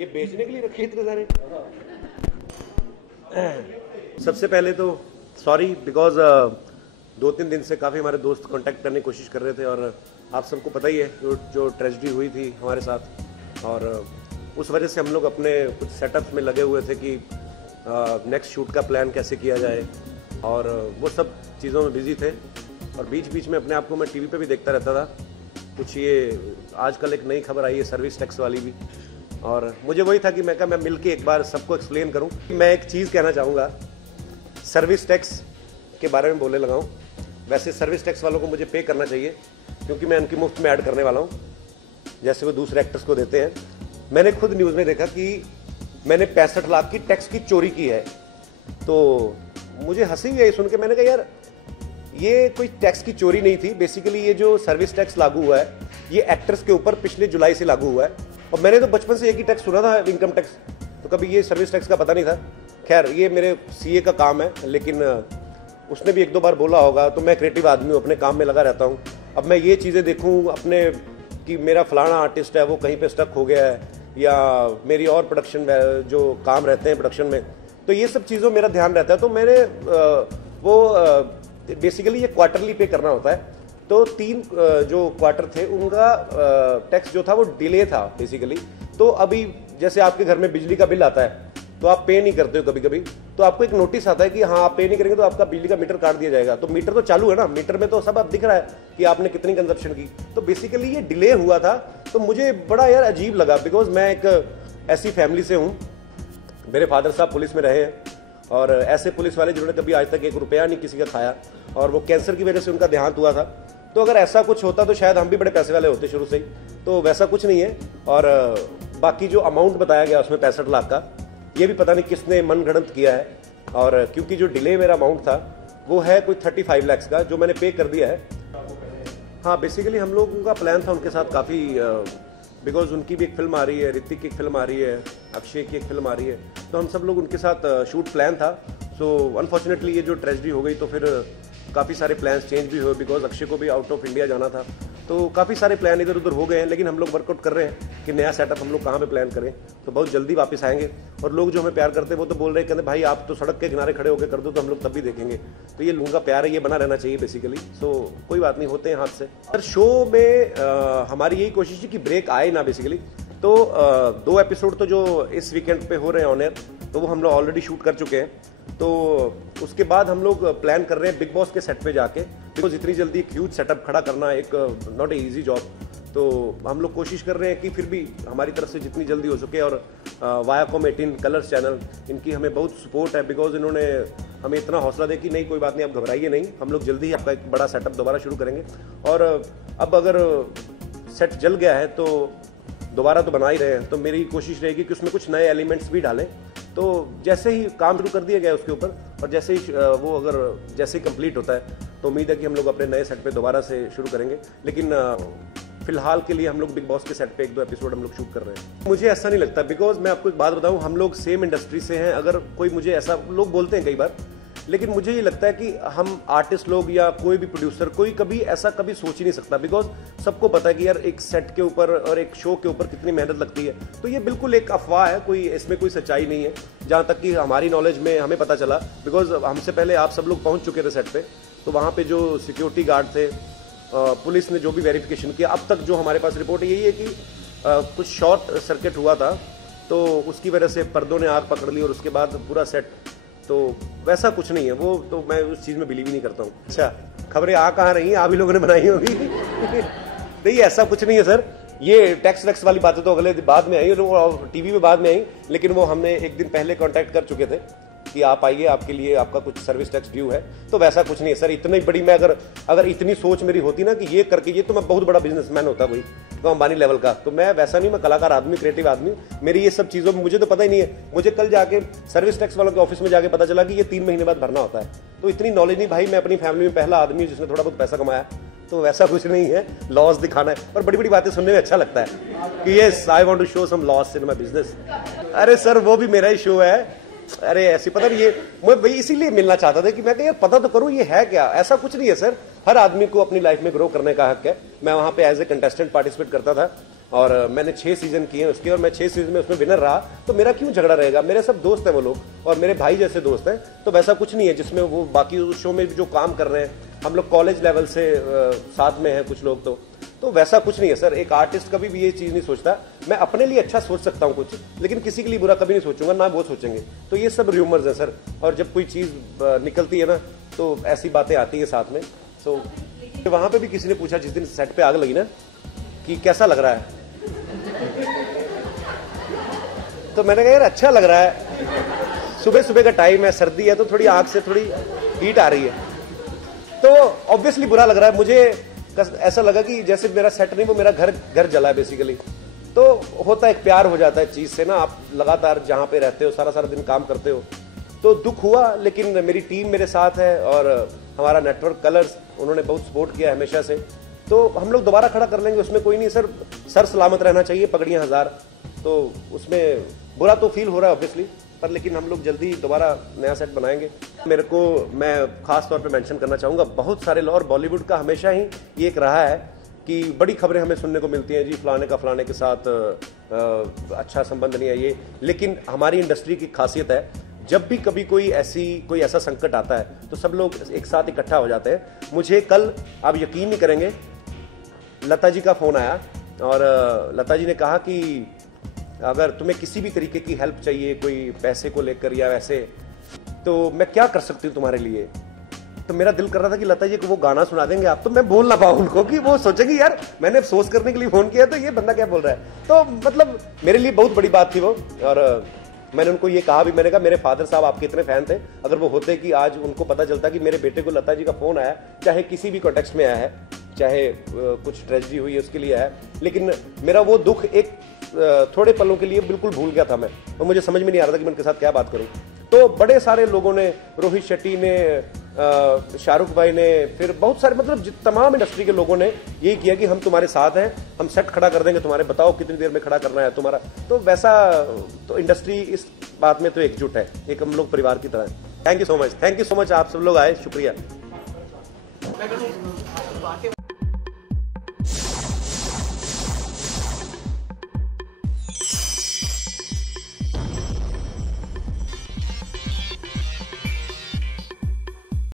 ये बेचने के लिए रखे इतने सारे। सबसे पहले तो सॉरी बिकॉज 2-3 दिन से काफ़ी हमारे दोस्त कांटेक्ट करने की कोशिश कर रहे थे और आप सबको पता ही है जो ट्रेजेडी हुई थी हमारे साथ, और उस वजह से हम लोग अपने कुछ सेटअप में लगे हुए थे कि नेक्स्ट शूट का प्लान कैसे किया जाए, और वो सब चीज़ों में बिजी थे। और बीच बीच में अपने आप को मैं टीवी पे भी देखता रहता था। कुछ ये आजकल एक नई खबर आई है सर्विस टैक्स वाली भी, और मुझे वही था कि मैं मिल के एक बार सबको एक्सप्लेन करूं। मैं एक चीज़ कहना चाहूँगा, सर्विस टैक्स के बारे में बोलने लगा हूँ। वैसे सर्विस टैक्स वालों को मुझे पे करना चाहिए क्योंकि मैं उनकी मुफ्त में ऐड करने वाला हूँ, जैसे वो दूसरे एक्टर्स को देते हैं। मैंने खुद न्यूज़ में देखा कि मैंने 65 लाख की टैक्स की चोरी की है, तो मुझे हंसी भी आई सुन के। मैंने कहा यार ये कोई टैक्स की चोरी नहीं थी, बेसिकली ये जो सर्विस टैक्स लागू हुआ है ये एक्टर्स के ऊपर पिछले जुलाई से लागू हुआ है, और मैंने तो बचपन से एक ही टैक्स सुना था, इनकम टैक्स, तो कभी ये सर्विस टैक्स का पता नहीं था। खैर ये मेरे सीए का काम है, लेकिन उसने भी 1-2 बार बोला होगा, तो मैं क्रिएटिव आदमी हूँ, अपने काम में लगा रहता हूँ। अब मैं ये चीज़ें देखूँ अपने कि मेरा फलाना आर्टिस्ट है वो कहीं पे स्टक हो गया है, या मेरी और प्रोडक्शन जो काम रहते हैं प्रोडक्शन में, तो ये सब चीज़ों मेरा ध्यान रहता है। तो मैंने बेसिकली ये क्वार्टरली पे करना होता है, तो 3 जो क्वार्टर थे उनका टैक्स जो था वो डिले था बेसिकली। तो अभी जैसे आपके घर में बिजली का बिल आता है तो आप पे नहीं करते हो कभी कभी, तो आपको एक नोटिस आता है कि हाँ आप पे नहीं करेंगे तो आपका बिजली का मीटर काट दिया जाएगा। तो मीटर तो चालू है ना, मीटर में तो सब अब दिख रहा है कि आपने कितनी कंजप्शन की। तो बेसिकली ये डिले हुआ था, तो मुझे बड़ा यार अजीब लगा, बिकॉज मैं एक ऐसी फैमिली से हूँ, मेरे फादर साहब पुलिस में रहे हैं, और ऐसे पुलिस वाले जिन्होंने कभी आज तक 1 रुपया नहीं किसी का खाया, और वो कैंसर की वजह से उनका देहांत हुआ था। तो अगर ऐसा कुछ होता तो शायद हम भी बड़े पैसे वाले होते शुरू से ही, तो वैसा कुछ नहीं है। और बाकी जो अमाउंट बताया गया उसमें 65 लाख का, ये भी पता नहीं किसने मनगढ़ंत किया है, और क्योंकि जो डिले मेरा अमाउंट था वो है कोई 35 लाख का, जो मैंने पे कर दिया है। हाँ बेसिकली हम लोगों का प्लान था उनके साथ काफ़ी, बिकॉज उनकी भी एक फिल्म आ रही है, ऋतिक की एक फिल्म आ रही है, अक्षय की एक फिल्म आ रही है, तो हम सब लोग उनके साथ शूट प्लान था। सो अनफॉर्चुनेटली ये जो ट्रेजेडी हो गई तो फिर काफ़ी सारे प्लान्स चेंज भी हुए, बिकॉज अक्षय को भी आउट ऑफ इंडिया जाना था, तो काफ़ी सारे प्लान इधर उधर हो गए हैं। लेकिन हम लोग वर्कआउट कर रहे हैं कि नया सेटअप हम लोग कहाँ पे प्लान करें, तो बहुत जल्दी वापस आएंगे। और लोग जो हमें प्यार करते हैं वो तो बोल रहे हैं, कहते भाई आप तो सड़क के किनारे खड़े होकर कर दो तो हम लोग तब भी देखेंगे। तो ये लोगों का प्यार है, ये बना रहना चाहिए बेसिकली। सो कोई बात नहीं, होते हैं हाथ से। सर शो में हमारी यही कोशिश है कि ब्रेक आए ना बेसिकली। तो 2 एपिसोड तो जो इस वीकेंड पे हो रहे हैं ऑन एयर, तो वो हम लोग ऑलरेडी शूट कर चुके हैं। तो उसके बाद हम लोग प्लान कर रहे हैं बिग बॉस के सेट पे जाके, बिकॉज इतनी जल्दी एक ह्यूज सेटअप खड़ा करना एक नॉट ए इजी जॉब। तो हम लोग कोशिश कर रहे हैं कि फिर भी हमारी तरफ से जितनी जल्दी हो सके, और वायाकॉम 18 कलर्स चैनल, इनकी हमें बहुत सपोर्ट है, बिकॉज इन्होंने हमें इतना हौसला दे कि नहीं कोई बात नहीं, आप घबराइए नहीं, हम लोग जल्दी ही आपका एक बड़ा सेटअप दोबारा शुरू करेंगे। और अब अगर सेट जल गया है तो दोबारा तो बना ही रहे हैं, तो मेरी कोशिश रहेगी कि उसमें कुछ नए एलिमेंट्स भी डालें। तो जैसे ही काम शुरू कर दिया गया उसके ऊपर, और जैसे ही वो अगर जैसे ही कंप्लीट होता है तो उम्मीद है कि हम लोग अपने नए सेट पे दोबारा से शुरू करेंगे। लेकिन फिलहाल के लिए हम लोग बिग बॉस के सेट पे 1-2 एपिसोड हम लोग शूट कर रहे हैं। मुझे ऐसा नहीं लगता, बिकॉज मैं आपको एक बात बताऊं, हम लोग सेम इंडस्ट्री से हैं। अगर कोई मुझे ऐसा, लोग बोलते हैं कई बार, लेकिन मुझे ये लगता है कि हम आर्टिस्ट लोग या कोई भी प्रोड्यूसर, कोई कभी ऐसा कभी सोच ही नहीं सकता, बिकॉज सबको पता है कि यार एक सेट के ऊपर और एक शो के ऊपर कितनी मेहनत लगती है। तो ये बिल्कुल एक अफवाह है, कोई इसमें कोई सच्चाई नहीं है, जहाँ तक कि हमारी नॉलेज में हमें पता चला, बिकॉज हमसे पहले आप सब लोग पहुँच चुके थे सेट पे। तो वहाँ पे जो सिक्योरिटी गार्ड थे, पुलिस ने जो भी वेरिफिकेशन किया, अब तक जो हमारे पास रिपोर्ट यही है कि कुछ शॉर्ट सर्किट हुआ था, तो उसकी वजह से पर्दों ने आग पकड़ ली और उसके बाद पूरा सेट, तो वैसा कुछ नहीं है। वो तो मैं उस चीज़ में बिलीव ही नहीं करता हूँ। अच्छा, खबरें आ कहाँ रही हैं, आप ही लोगों ने बनाई होगी। नहीं ऐसा कुछ नहीं है सर, ये टैक्स वैक्स वाली बातें तो अगले बाद में आई, टीवी में बाद में आई, लेकिन वो हमने एक दिन पहले कॉन्टैक्ट कर चुके थे कि आप आइए, आपके लिए आपका कुछ सर्विस टैक्स ड्यू है। तो वैसा कुछ नहीं है सर, इतनी बड़ी मैं अगर इतनी सोच मेरी होती ना कि ये करके ये, तो मैं बहुत बड़ा बिजनेसमैन होता भाई, तो अंबानी लेवल का। तो मैं वैसा नहीं, मैं कलाकार आदमी, क्रिएटिव आदमी, मेरी ये सब चीज़ों में मुझे तो पता ही नहीं है। मुझे कल जाके सर्विस टैक्स वालों के ऑफिस में जाके पता चला कि ये 3 महीने बाद भरना होता है। तो इतनी नॉलेज नहीं भाई, मैं अपनी फैमिली में पहला आदमी हूँ जिसने थोड़ा बहुत पैसा कमाया। तो वैसा कुछ नहीं है, लॉस दिखाना है, और बड़ी बड़ी बातें सुनने में अच्छा लगता है कि yes I want to show some loss in my business. अरे सर वो भी मेरा ही शो है। अरे ऐसी पता नहीं, ये मैं भाई इसीलिए मिलना चाहता था कि मैं यार पता तो करूं ये है क्या। ऐसा कुछ नहीं है सर, हर आदमी को अपनी लाइफ में ग्रो करने का हक है। मैं वहां पे एज ए कंटेस्टेंट पार्टिसिपेट करता था, और मैंने 6 सीजन किए हैं उसके, और मैं 6 सीजन में उसमें विनर रहा, तो मेरा क्यों झगड़ा रहेगा? मेरे सब दोस्त हैं वो लोग, और मेरे भाई जैसे दोस्त हैं, तो वैसा कुछ नहीं है जिसमें वो बाकी उस शो में भी जो काम कर रहे हैं, हम लोग कॉलेज लेवल से साथ में हैं कुछ लोग, तो वैसा कुछ नहीं है सर। एक आर्टिस्ट कभी भी ये चीज़ नहीं सोचता, मैं अपने लिए अच्छा सोच सकता हूँ कुछ, लेकिन किसी के लिए बुरा कभी नहीं सोचूंगा, ना वो सोचेंगे। तो ये सब र्यूमर्स हैं सर, और जब कोई चीज़ निकलती है ना तो ऐसी बातें आती हैं साथ में। सो वहाँ पे भी किसी ने पूछा जिस दिन सेट पे आग लगी ना कि कैसा लग रहा है, तो मैंने कहा यार अच्छा लग रहा है, सुबह सुबह का टाइम है, सर्दी है, तो थोड़ी आग से थोड़ी हीट आ रही है, तो ऑब्वियसली बुरा लग रहा है। मुझे ऐसा लगा कि जैसे मेरा सेट नहीं, वो मेरा घर जला है बेसिकली। तो होता है, एक प्यार हो जाता है चीज से ना, आप लगातार जहां पे रहते हो, सारा दिन काम करते हो, तो दुख हुआ। लेकिन मेरी टीम मेरे साथ है, और हमारा नेटवर्क कलर्स, उन्होंने बहुत सपोर्ट किया हमेशा से, तो हम लोग दोबारा खड़ा कर लेंगे, उसमें कोई नहीं सर। सर सलामत रहना चाहिए, पगड़ियां 1000, तो उसमें बुरा तो फील हो रहा है ऑब्वियसली, पर लेकिन हम लोग जल्दी दोबारा नया सेट बनाएंगे। मेरे को, मैं खास तौर पे मेंशन करना चाहूँगा, बहुत सारे लोग, और बॉलीवुड का हमेशा ही ये एक रहा है कि बड़ी खबरें हमें सुनने को मिलती हैं, जी फलाने के साथ अच्छा संबंध नहीं है ये, लेकिन हमारी इंडस्ट्री की खासियत है, जब भी कभी कोई ऐसा संकट आता है तो सब लोग एक साथ इकट्ठा हो जाते हैं। मुझे कल, आप यकीन नहीं करेंगे, लता जी का फ़ोन आया, और लता जी ने कहा कि अगर तुम्हें किसी भी तरीके की हेल्प चाहिए, कोई पैसे को लेकर या वैसे, तो मैं क्या कर सकती हूँ तुम्हारे लिए। तो मेरा दिल कर रहा था कि लता जी को वो गाना सुना देंगे आप, तो मैं बोल ना पाऊँ उनको, कि वो सोचेंगे यार मैंने अफसोस करने के लिए फ़ोन किया, तो ये बंदा क्या बोल रहा है। तो मतलब मेरे लिए बहुत बड़ी बात थी वो, और मैंने उनको ये कहा भी, मैंने कहा मेरे फादर साहब आपके इतने फ़ैन थे, अगर वो होते कि आज उनको पता चलता कि मेरे बेटे को लता जी का फ़ोन आया, चाहे किसी भी कॉन्टेक्स्ट में आया है, चाहे कुछ ट्रेजेडी हुई है उसके लिए आया, लेकिन मेरा वो दुख एक थोड़े पलों के लिए बिल्कुल भूल गया था मैं, और मुझे समझ में नहीं आ रहा था कि मैं उनके साथ क्या बात करूं। तो बड़े सारे लोगों ने, रोहित शेट्टी ने, शाहरुख भाई ने, फिर बहुत सारे, मतलब तमाम इंडस्ट्री के लोगों ने यही किया कि हम तुम्हारे साथ हैं, हम सेट खड़ा कर देंगे तुम्हारे, बताओ कितनी देर में खड़ा करना है तुम्हारा। तो वैसा, तो इंडस्ट्री इस बात में तो एकजुट है, एक हम लोग परिवार की तरह है। थैंक यू सो मच, आप सब लोग आए, शुक्रिया।